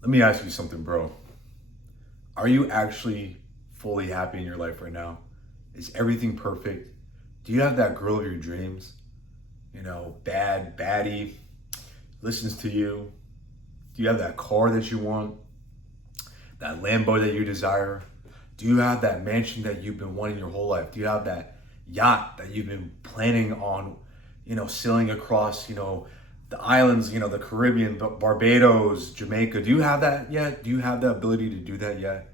Let me ask you something, bro. Are you actually fully happy in your life right now? Is everything perfect? Do you have that girl of your dreams? Bad, baddie, listens to you? Do you have that car that you want? That Lambo that you desire? Do you have that mansion that you've been wanting your whole life? Do you have that yacht that you've been planning on, sailing across, the islands, the Caribbean, Barbados, Jamaica? Do you have that yet? Do you have the ability to do that yet?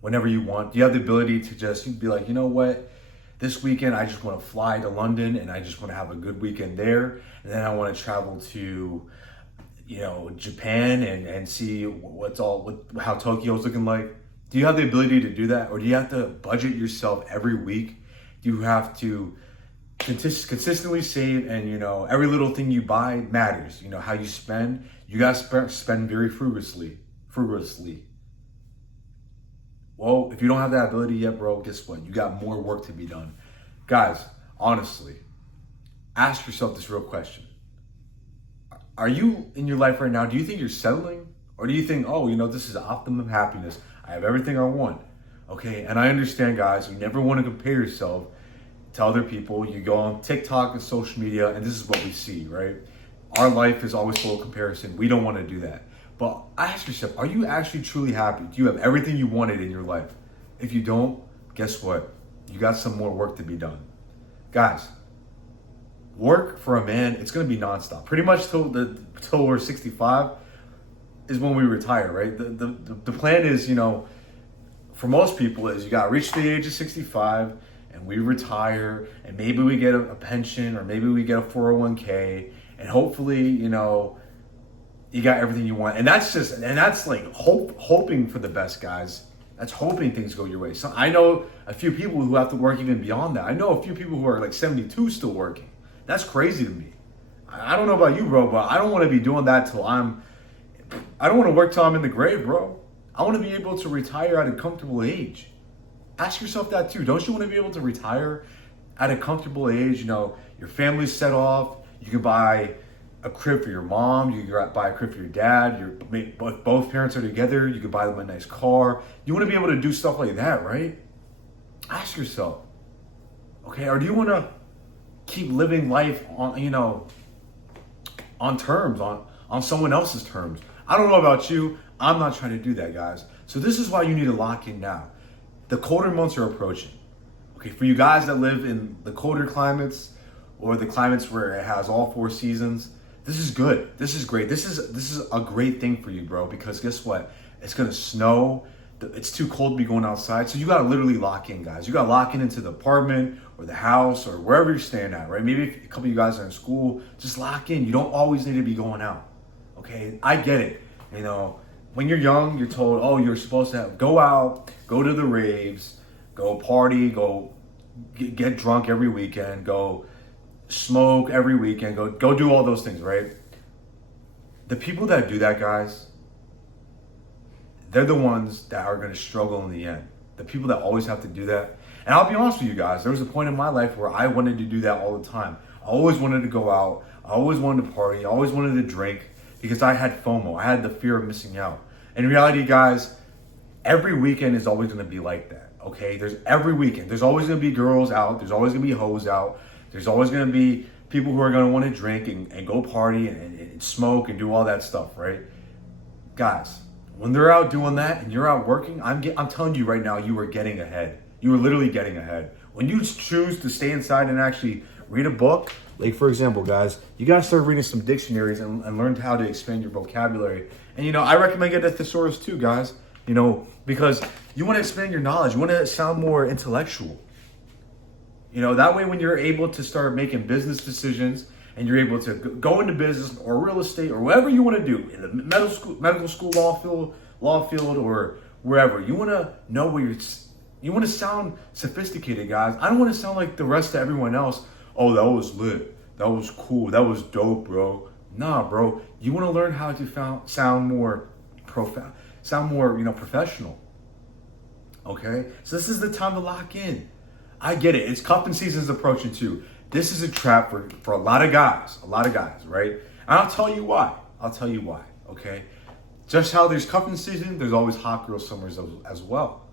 Whenever you want? Do you have the ability to just be like, you know what? This weekend, I just want to fly to London and I just want to have a good weekend there. And then I want to travel to, Japan and see how Tokyo's looking like. Do you have the ability to do that? Or do you have to budget yourself every week? Do you have to consistently save and, every little thing you buy matters. How you spend, you got to spend very frugally. Well, if you don't have that ability yet, bro, guess what? You got more work to be done. Guys, honestly, ask yourself this real question. Are you in your life right now, do you think you're settling? Or do you think, oh, this is optimum happiness. I have everything I want. Okay, and I understand, guys, you never want to compare yourself to other people. You go on TikTok and social media, and this is what we see, right? Our life is always full of comparison. We don't want to do that. But ask yourself, are you actually truly happy? Do you have everything you wanted in your life? If you don't, guess what? You got some more work to be done. Guys, work for a man, it's going to be nonstop. Pretty much till we're 65 is when we retire, right? The plan is, for most people is you got to reach the age of 65 and we retire and maybe we get a pension or maybe we get a 401k and hopefully, you got everything you want. And that's like hoping for the best, guys. That's hoping things go your way. So I know a few people who have to work even beyond that. I know a few people who are like 72 still working. That's crazy to me. I don't know about you, bro, but I don't want to be doing that I don't want to work till I'm in the grave, bro. I want to be able to retire at a comfortable age. Ask yourself that too. Don't you want to be able to retire at a comfortable age? Your family's set off. You can buy a crib for your mom. You can buy a crib for your dad. Both parents are together. You can buy them a nice car. You want to be able to do stuff like that, right? Ask yourself, okay, or do you want to keep living life on terms, on someone else's terms? I don't know about you. I'm not trying to do that, guys. So this is why you need to lock in now. The colder months are approaching. Okay, for you guys that live in the colder climates or the climates where it has all four seasons, this is good. This is great. This is a great thing for you, bro, because guess what? It's going to snow. It's too cold to be going outside. So you got to literally lock in, guys. You got to lock in into the apartment or the house or wherever you're staying at, right? Maybe if a couple of you guys are in school, just lock in. You don't always need to be going out. Okay, I get it. When you're young, you're told, oh, you're supposed to go out, go to the raves, go party, go get drunk every weekend, go smoke every weekend, go do all those things, right? The people that do that, guys, they're the ones that are going to struggle in the end. The people that always have to do that. And I'll be honest with you guys, there was a point in my life where I wanted to do that all the time. I always wanted to go out. I always wanted to party. I always wanted to drink because I had FOMO. I had the fear of missing out. In reality, guys, every weekend is always going to be like that, okay? Every weekend. There's always going to be girls out. There's always going to be hoes out. There's always going to be people who are going to want to drink and go party and smoke and do all that stuff, right? Guys, when they're out doing that and you're out working, I'm telling you right now, you are getting ahead. You are literally getting ahead. When you choose to stay inside and actually read a book, like for example, guys, you got to start reading some dictionaries and learn how to expand your vocabulary. And, I recommend getting a thesaurus too, guys, because you want to expand your knowledge. You want to sound more intellectual. That way when you're able to start making business decisions and you're able to go into business or real estate or whatever you want to do in the medical school, law field, or wherever, you want to know where you want to sound sophisticated, guys. I don't want to sound like the rest of everyone else. Oh, that was lit. That was cool. That was dope, bro. Nah, bro. You want to learn how to sound more profound, sound more, professional. Okay? So this is the time to lock in. I get it. It's cuffing season's approaching too. This is a trap for a lot of guys, right? And I'll tell you why. Okay? Just how there's cuffing season, there's always hot girl summers as well,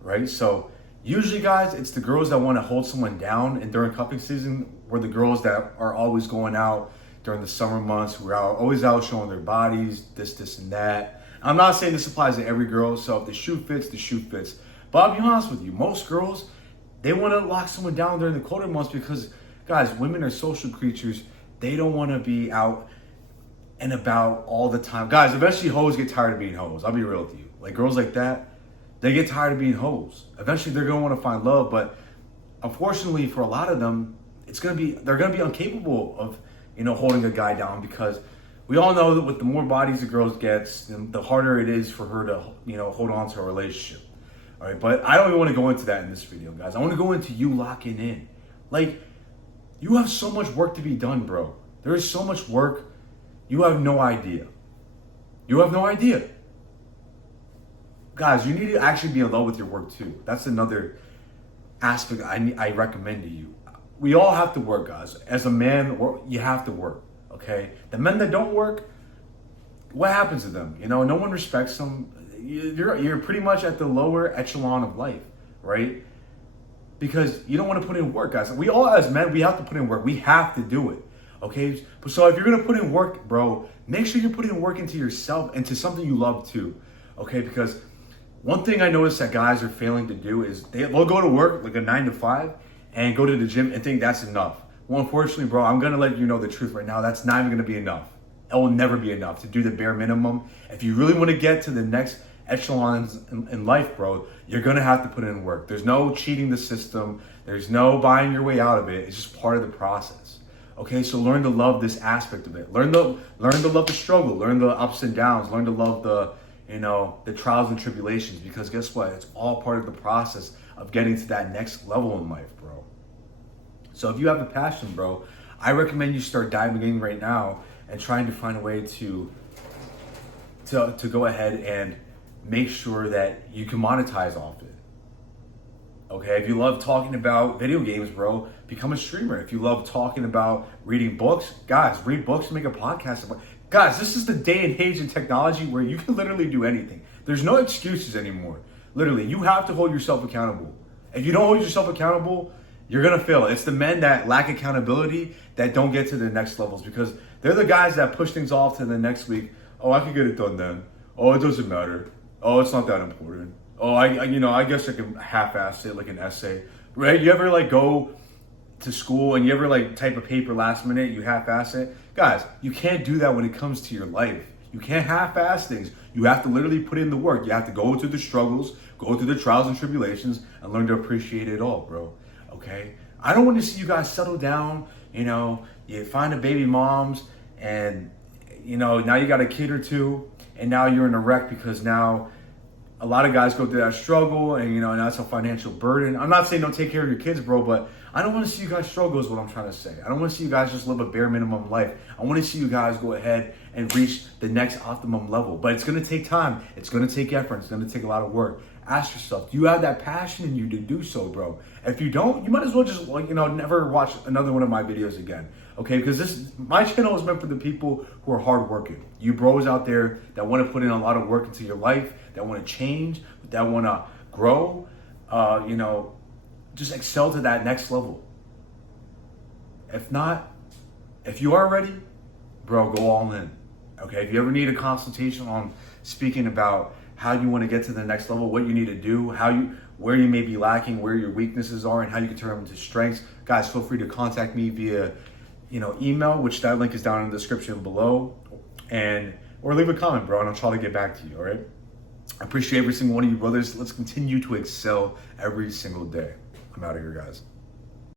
right? So usually, guys, it's the girls that want to hold someone down, and during cuffing season, we're the girls that are always going out during the summer months. We're always out showing their bodies, this, and that. I'm not saying this applies to every girl, so if the shoe fits, the shoe fits. But I'll be honest with you, most girls, they want to lock someone down during the colder months because, guys, women are social creatures. They don't want to be out and about all the time. Guys, eventually hoes get tired of being hoes. I'll be real with you. Like girls like that, they get tired of being hoes. Eventually they're going to want to find love, but unfortunately for a lot of them, they're going to be incapable of, holding a guy down because we all know that with the more bodies a girl gets, the harder it is for her to, hold on to a relationship. All right, but I don't even want to go into that in this video, guys. I want to go into you locking in. Like, you have so much work to be done, bro. There is so much work. You have no idea. You have no idea. Guys, you need to actually be in love with your work too. That's another aspect I recommend to you. We all have to work, guys. As a man, you have to work, okay? The men that don't work, what happens to them? No one respects them. You're pretty much at the lower echelon of life, right? Because you don't want to put in work, guys. We all, as men, we have to put in work. We have to do it. Okay, so if you're gonna put in work, bro, make sure you're putting work into yourself, into something you love too. Okay, because one thing I noticed that guys are failing to do is they'll go to work like a 9 to 5 and go to the gym and think that's enough. Well, unfortunately, bro, I'm gonna let you know the truth right now. That's not even gonna be enough. It will never be enough to do the bare minimum. If you really want to get to the next echelons in life, bro, you're gonna have to put in work. There's no cheating the system. There's no buying your way out of it. It's just part of the process. Okay, so learn to love this aspect of it. Learn to love the struggle. Learn the ups and downs. Learn to love the trials and tribulations. Because guess what? It's all part of the process of getting to that next level in life, bro. So if you have the passion, bro, I recommend you start diving in right now and trying to find a way to go ahead and make sure that you can monetize off it. Okay, if you love talking about video games, bro, become a streamer. If you love talking about reading books, guys, read books and make a podcast about. Guys, this is the day and age in technology where you can literally do anything. There's no excuses anymore. Literally, you have to hold yourself accountable. If you don't hold yourself accountable, you're gonna fail. It's the men that lack accountability that don't get to the next levels because they're the guys that push things off to the next week. Oh, I can get it done then. Oh, it doesn't matter. Oh, it's not that important. Oh, I guess I can half-ass it like an essay, right? You ever like go to school and you ever like type a paper last minute, you half-ass it? Guys, you can't do that when it comes to your life. You can't half-ass things. You have to literally put in the work. You have to go through the struggles, go through the trials and tribulations, and learn to appreciate it all, bro. Okay? I don't want to see you guys settle down, you find a baby moms and, now you got a kid or two and now you're in a wreck because now a lot of guys go through that struggle and, and that's a financial burden. I'm not saying don't take care of your kids, bro, but I don't want to see you guys struggle is what I'm trying to say. I don't want to see you guys just live a bare minimum life. I want to see you guys go ahead and reach the next optimum level. But it's going to take time. It's going to take effort. It's going to take a lot of work. Ask yourself, do you have that passion in you to do so, bro? If you don't, you might as well just, never watch another one of my videos again. Okay, because my channel is meant for the people who are hardworking. You bros out there that want to put in a lot of work into your life, that want to change, that want to grow, just excel to that next level. If not, if you are ready, bro, go all in. Okay, if you ever need a consultation on speaking about how you want to get to the next level, what you need to do, where you may be lacking, where your weaknesses are, and how you can turn them into strengths, guys, feel free to contact me via email, which that link is down in the description below, or leave a comment, bro, and I'll try to get back to you. All right, I appreciate every single one of you brothers. Let's continue to excel every single day. I'm out of here, guys.